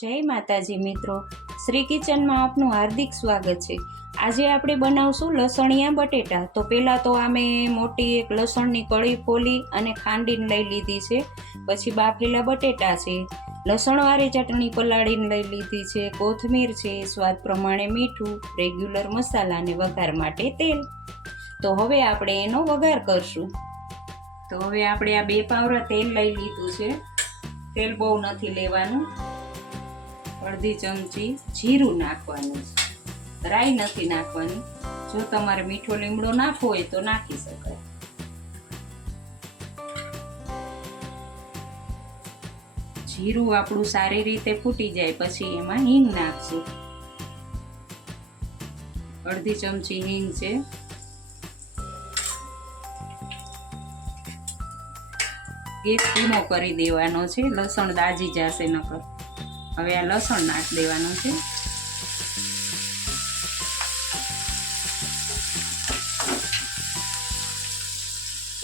જય માતાજી મિત્રો, શ્રી કિચનમાં આપનું હાર્દિક સ્વાગત છે। આજે આપણે બનાવશું લસણિયા બટેટા। તો પહેલાં તો આમે મોટી એક લસણની કળી ફોલી અને ખાંડીને લઈ લીધી છે। પછી બાફેલા બટેટા છે, લસણવાળી ચટણી પલાળીને લઈ લીધી છે, કોથમીર છે, સ્વાદ પ્રમાણે મીઠું, રેગ્યુલર મસાલા અને વઘાર માટે તેલ। તો હવે આપણે એનો વઘાર કરશું। તો હવે આપણે આ 2 પાવડા તેલ લઈ લીધું છે। તેલ બહુ નથી લેવાનું। અડધી ચમચી જીરું નાખવાનું છે, રાઈ નથી નાખવાની। જો તમારે મીઠો લીમડો નાખવો હોય તો નાખી શકાય। જીરું આપણું સારી રીતે ફૂટી જાય પછી એમાં હિંગ નાખશું। અડધી ચમચી હિંગ છે। ગેસ ધીમો કરી દેવાનો છે, લસણ દાજી જશે નકર। હવે આ લસણ નાખી દેવાનું છે।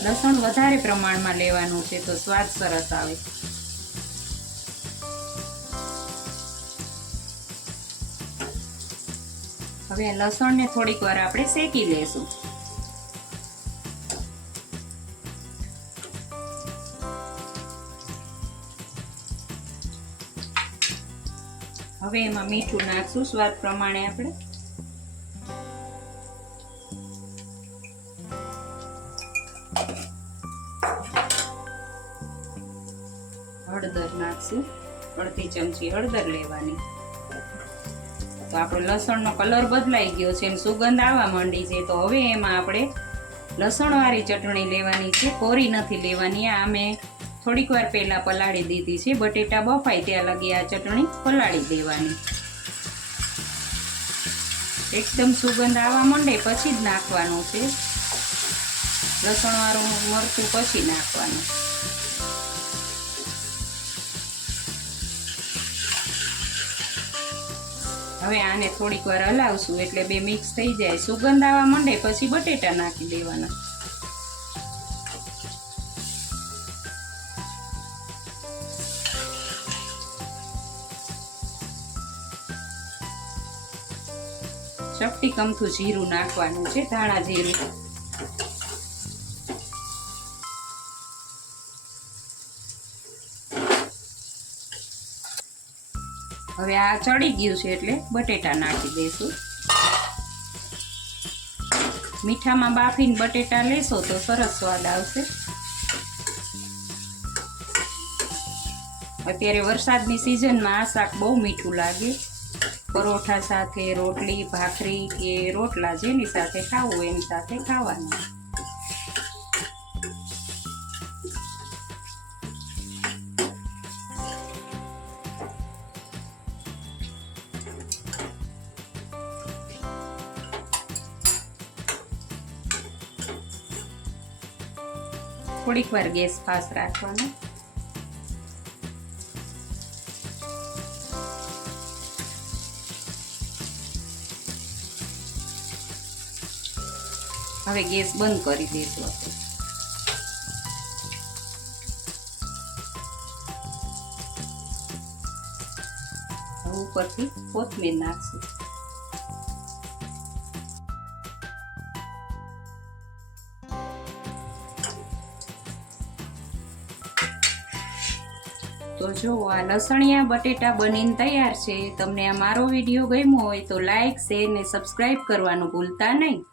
લસણ વધારે પ્રમાણમાં લેવાનું છે તો સ્વાદ સરસ આવે। હવે લસણને થોડીક વાર આપણે શેકી લેશું। હવે એમાં મીઠું નાખશું સ્વાદ પ્રમાણે આપણે। હળદર નાખશું, અડધી ચમચી હળદર લેવાની। તો આપણો લસણનો કલર બદલાઈ ગયો છે અને સુગંધ આવવા માંડી છે। તો હવે એમાં આપણે લસણવાળી ચટણી લેવાની છે, કોરી નથી લેવાની। આ અમે થોડીક વાર પહેલા પલાળી દીધી છે, બટેટા બફાય ત્યાં લગી આ ચટણી પલાળી દેવાની। એકદમ સુગંધ આવવા માંડે પછી જ નાખવાનું છે, લસણવાળું મરચું પછી નાખવાનું। હવે આને થોડીક વાર હલાવશું એટલે બે મિક્સ થઈ જાય। સુગંધ આવવા માંડે પછી બટેટા નાખી દેવાના। ચપટી કમથું જીરું નાખવાનું છે, ધાણા જીરું। હવે આ ચડી ગયું છે એટલે બટેટા નાખી દઈશું। મીઠામાં બાફીને બટેટા લેશો તો સરસ સ્વાદ આવશે। અત્યારે વરસાદની સિઝનમાં આ શાક બહુ મીઠું લાગે। પરોઠા સાથે, રોટલી, ભાખરી કે રોટલા જેની સાથે ખાવું એની સાથે ખાવાનું। થોડીક વાર ગેસ ફાસ્ટ રાખવાનો। હવે ગેસ બંધ કરી દઈશું આપણે। હવે ઉપરથી કોથમીર નાખશું। તો જો આ લસણિયા બટેટા બનીને તૈયાર છે। તમને આ મારો વિડીયો ગમ્યો હોય તો લાઈક, શેર ને સબસ્ક્રાઈબ કરવાનું ભૂલતા નહીં।